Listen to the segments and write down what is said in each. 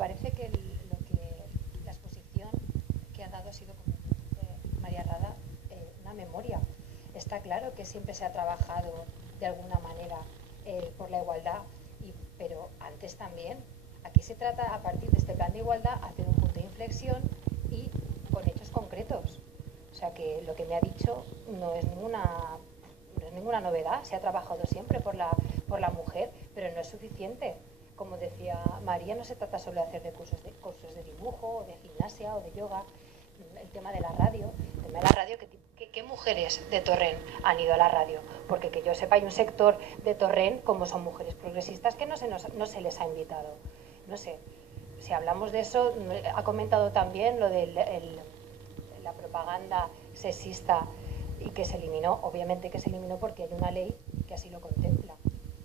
parece que la exposición que ha dado ha sido, como dice María Rada, una memoria. Está claro que siempre se ha trabajado de alguna manera por la igualdad, pero antes también. Aquí se trata, a partir de este plan de igualdad, hacer un punto de inflexión y con hechos concretos. O sea que lo que me ha dicho no es ninguna novedad. Se ha trabajado siempre por la mujer, pero no es suficiente. Como decía María, no se trata solo de hacer cursos de dibujo, o de gimnasia, o de yoga. El tema de la radio, ¿qué mujeres de Torrent han ido a la radio? Porque que yo sepa, hay un sector de Torrent, como son mujeres progresistas, que no se les ha invitado. No sé, si hablamos de eso, ha comentado también lo de la propaganda sexista y que se eliminó, obviamente que se eliminó porque hay una ley que así lo contempla.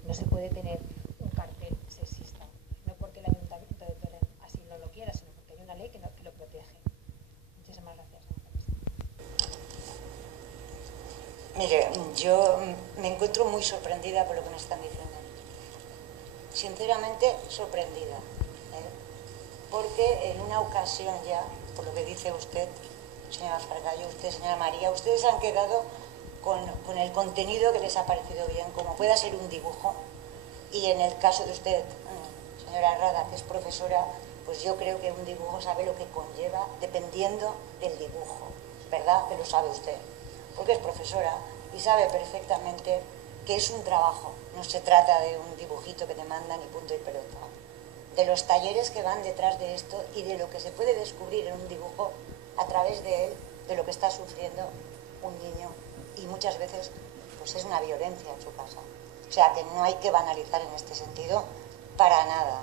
No se puede tener un cartel sexista, no porque el Ayuntamiento de Torrent así no lo quiera, sino porque hay una ley que lo protege. Muchísimas gracias. Mire, yo me encuentro muy sorprendida por lo que me están diciendo. Sinceramente sorprendida. Porque en una ocasión ya, por lo que dice usted, señora Fargallo, usted, señora María, ustedes han quedado con el contenido que les ha parecido bien, como pueda ser un dibujo. Y en el caso de usted, señora Rada, que es profesora, pues yo creo que un dibujo sabe lo que conlleva dependiendo del dibujo, ¿verdad? Que lo sabe usted, porque es profesora y sabe perfectamente que es un trabajo, no se trata de un dibujito que te mandan y punto y pelota. De los talleres que van detrás de esto y de lo que se puede descubrir en un dibujo a través de él, de lo que está sufriendo un niño, y muchas veces pues es una violencia en su casa. O sea que no hay que banalizar en este sentido para nada.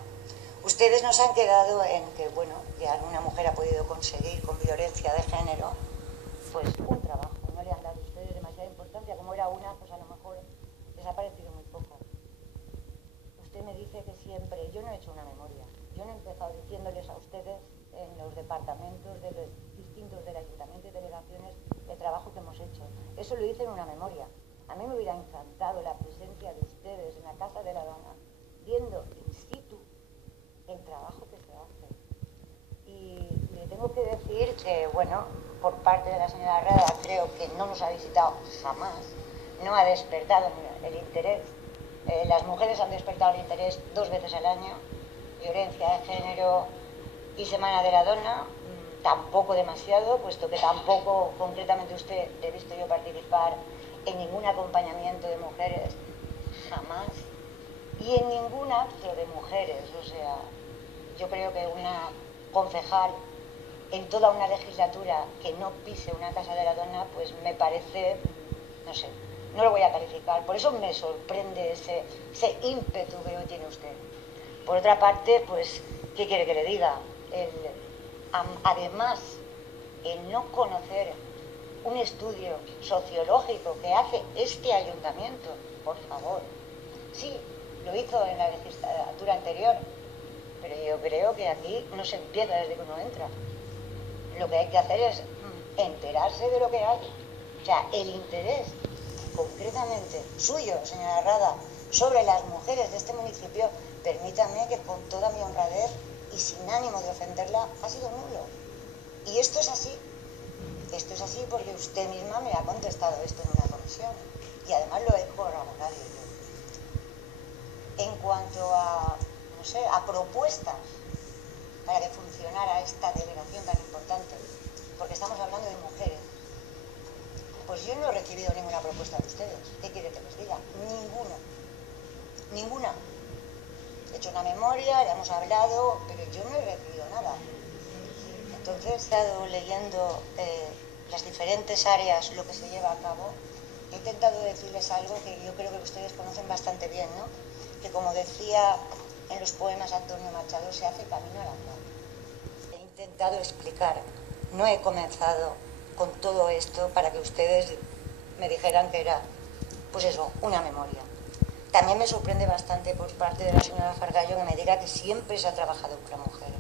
Ustedes nos han quedado en que, bueno, ya una mujer ha podido conseguir con violencia de género, pues un trabajo. No le han dado a ustedes demasiada importancia. Como era una, pues a lo mejor les ha parecido muy poco. Usted me dice que siempre, yo no he hecho una memoria. Yo no he empezado diciéndoles a ustedes en los departamentos de los distintos del ayuntamiento y delegaciones el trabajo que hemos hecho. Eso lo hice en una memoria. A mí me hubiera encantado la presencia de ustedes en la Casa de la Dona, viendo in situ el trabajo que se hace. Y le tengo que decir que, bueno, por parte de la señora Rada, creo que no nos ha visitado jamás, no ha despertado el interés. Las mujeres han despertado el interés 2 veces al año, violencia de género y Semana de la Dona, tampoco demasiado, puesto que tampoco concretamente usted he visto yo participar en ningún acompañamiento de mujeres, jamás, y en ningún acto de mujeres. O sea, yo creo que una concejal en toda una legislatura que no pise una Casa de la Dona, pues me parece, no sé, no lo voy a calificar. Por eso me sorprende ese ímpetu que hoy tiene usted. Por otra parte, pues, ¿qué quiere que le diga? Además, el no conocer un estudio sociológico que hace este ayuntamiento, por favor. Sí, lo hizo en la legislatura anterior, pero yo creo que aquí no se empieza desde que uno entra. Lo que hay que hacer es enterarse de lo que hay. O sea, el interés concretamente suyo, señora Rada, sobre las mujeres de este municipio, permítame que con toda mi honradez y sin ánimo de ofenderla, ha sido nulo. Y esto es así. Esto es así porque usted misma me ha contestado esto en una comisión. Y además lo he corroborado yo. En cuanto a, no sé, a propuestas para que funcionara esta delegación tan importante, porque estamos hablando de mujeres, pues yo no he recibido ninguna propuesta de ustedes. ¿Qué quiere que les diga? Ninguna. Ninguna. He hecho una memoria, ya hemos hablado, pero yo no he recibido nada. Entonces he estado leyendo las diferentes áreas, lo que se lleva a cabo. He intentado decirles algo que yo creo que ustedes conocen bastante bien, ¿no? Que como decía en los poemas Antonio Machado, se hace camino al andar. He intentado explicar, no he comenzado con todo esto para que ustedes me dijeran que era, pues eso, una memoria. También me sorprende bastante por parte de la señora Fargallo que me diga que siempre se ha trabajado con la mujer.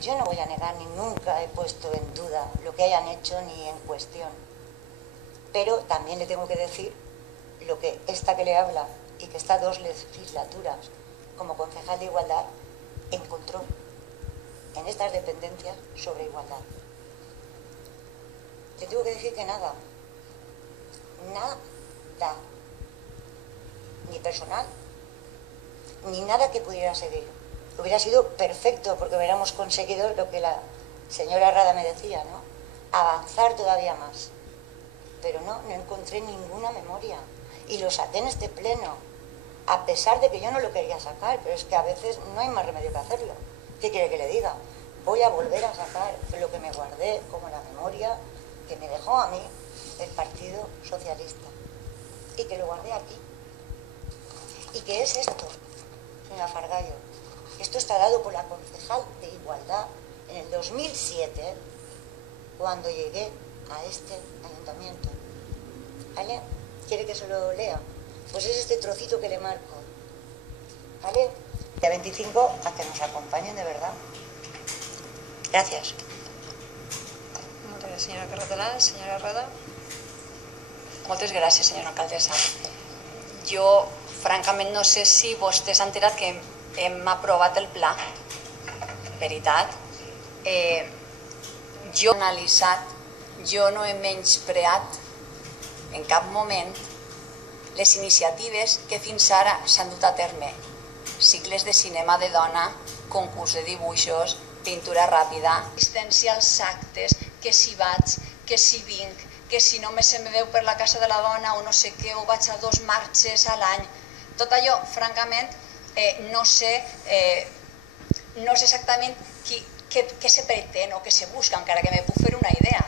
Yo no voy a negar ni nunca he puesto en duda lo que hayan hecho ni en cuestión. Pero también le tengo que decir lo que esta que le habla y que está 2 legislaturas como concejal de igualdad, encontró en estas dependencias sobre igualdad. Te tengo que decir que nada, ni personal, ni nada que pudiera seguir. Hubiera sido perfecto porque hubiéramos conseguido lo que la señora Rada me decía, ¿no? Avanzar todavía más. Pero no encontré ninguna memoria. Y lo saqué en este pleno, a pesar de que yo no lo quería sacar, pero es que a veces no hay más remedio que hacerlo. ¿Qué quiere que le diga? Voy a volver a sacar lo que me guardé como la memoria que me dejó a mí el Partido Socialista. Y que lo guardé aquí. ¿Y qué es esto, señora Fargallo? Esto está dado por la concejal de Igualdad en el 2007, cuando llegué a este ayuntamiento. ¿Vale? ¿Quiere que se lo lea? Pues es este trocito que le marco. ¿Vale? Día 25, a que nos acompañen de verdad. Gràcies. Moltes gràcies, senyora Carratalà. Senyora Rada. Moltes gràcies, senyora alcaldessa. Jo, francament, no sé si vostè s'ha enterat que hem aprovat el pla. Veritat. Jo he analitzat, jo no he menyspreat en cap moment les iniciatives que fins ara s'han dut a terme. Cicles de cinema de dona, concurs de dibuixos, pintura ràpida, assistència als actes, que si vaig, que si vinc, que si no se me veu per la Casa de la Dona o no sé què, o vaig a 2 marxes a l'any. Tot allò, francament, no sé exactament què se pretén o què se busca, encara que me puc fer una idea.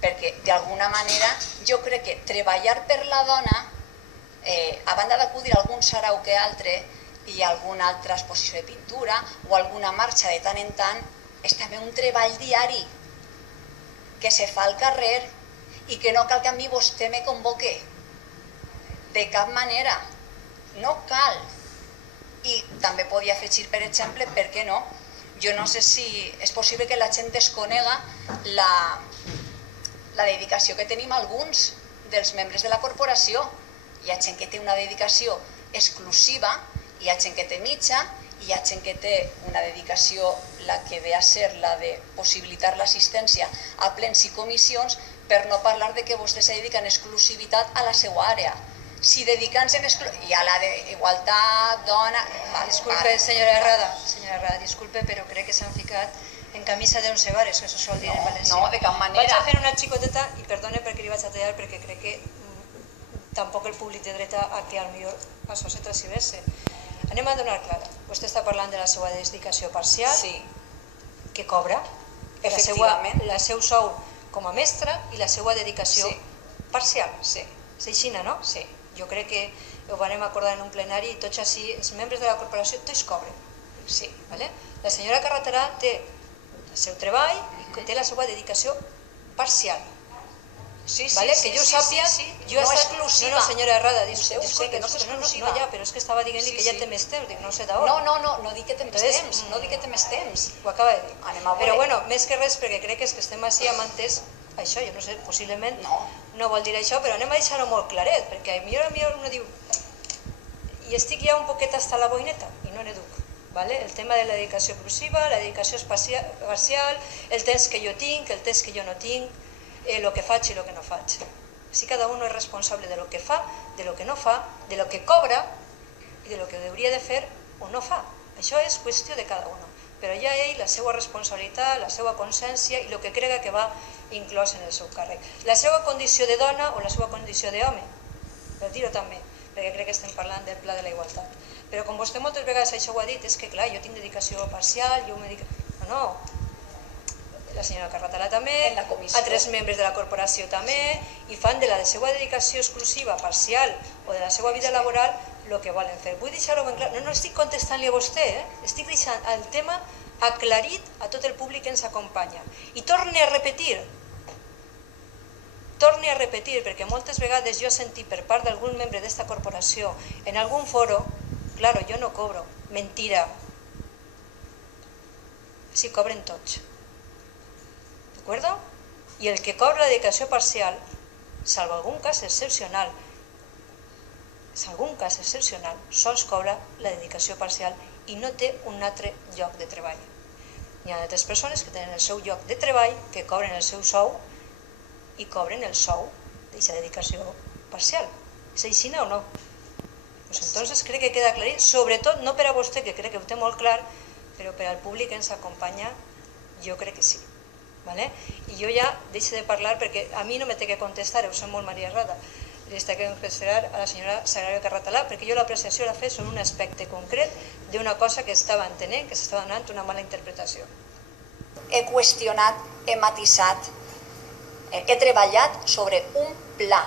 Perquè, d'alguna manera, jo crec que treballar per la dona, a banda d'acudir a algun sarau que altre i alguna altra exposició de pintura o alguna marxa de tant en tant, és també un treball diari que se fa al carrer i que no cal que a mi vostè me convoque. De cap manera. No cal. I també podia afegir, per exemple, per què no? Jo no sé si és possible que la gent desconega la dedicació que tenim alguns dels membres de la corporació. Hi ha gent que té una dedicació exclusiva, hi ha gent que té mitja, hi ha gent que té una dedicació, la que ve a ser la de possibilitar l'assistència a plens i comissions, per no parlar de que vostès se dediquen en exclusivitat a la seva àrea. Si dedicant-se i a la d'igualtat, dona... Disculpe, senyora Rada, disculpe, però crec que s'han ficat en camisa de 11 vares, que això sol dir en valencià. No, de cap manera. Vaig a fer una xicoteta, i perdone perquè li vaig a tallar, perquè crec que tampoc el públic té dret a que potser això se transcibesse. Anem a donar clara. Vostè està parlant de la seva dedicació parcial, que cobra, el seu sou com a mestra i la seva dedicació parcial. És així, no? Sí. Jo crec que ho vam acordar en un plenari i tots així, els membres de la corporació, tots cobren. Sí. La senyora Carratalà té el seu treball i té la seva dedicació parcial. Sí, que jo sàpia... No exclusiva. No, senyora Rada, disculpe, no és exclusiva. No, però és que estava dient que ja té més temps, dic, no sé d'on. No dic que té més temps, no dic que té més temps. Ho acaba de dir. Anem a veure. Però bueno, més que res, perquè crec que estem així amantes, això, jo no sé, possiblement no vol dir això, però anem a deixar-ho molt claret, perquè millor uno diu, i estic ja un poquet hasta la boineta, i no n'educ. El tema de la dedicació exclusiva, la dedicació parcial, el temps que jo tinc, el temps que jo no tinc, el que faig i el que no faig. Així cada un és responsable de lo que fa, de lo que no fa, de lo que cobra i de lo que hauria de fer o no fa. Això és qüestió de cada un. Però ja ell, la seva responsabilitat, la seva consciència i el que crega que va inclòs en el seu càrrec. La seva condició de dona o la seva condició d'home, per dir-ho també, perquè crec que estem parlant del pla de la igualtat. Però com vostè moltes vegades això ho ha dit, és que clar, jo tinc dedicació parcial, jo me dic... No, la senyora Carratalà també, altres membres de la corporació també, i fan de la seva dedicació exclusiva, parcial, o de la seva vida laboral, el que volen fer. Vull deixar-ho ben clar, no estic contestant-li a vostè, estic deixant el tema aclarit a tot el públic que ens acompanya. I torne a repetir, perquè moltes vegades jo he sentit per part d'algun membre d'esta corporació, en algun foro, claro, jo no cobro, mentira. Sí, cobren tots. D'acord? I el que cobra la dedicació parcial, salvo algun cas excepcional, en algun cas excepcional, sols cobra la dedicació parcial i no té un altre lloc de treball. Hi ha altres persones que tenen el seu lloc de treball, que cobren el seu sou i cobren el sou d'aquesta dedicació parcial. És així o no? Entonces crec que queda aclarit, sobretot no per a vostè, que crec que ho té molt clar, però per al públic que ens acompanya, jo crec que sí. I jo ja deixo de parlar perquè a mi no me té que contestar, ho sé molt Maria Rada, li està que esperar a la senyora Sagrario Carratalà, perquè jo l'apreciació la he fet sobre un aspecte concret d'una cosa que estava entenent, que s'estava donant una mala interpretació. He qüestionat, he matisat, he treballat sobre un pla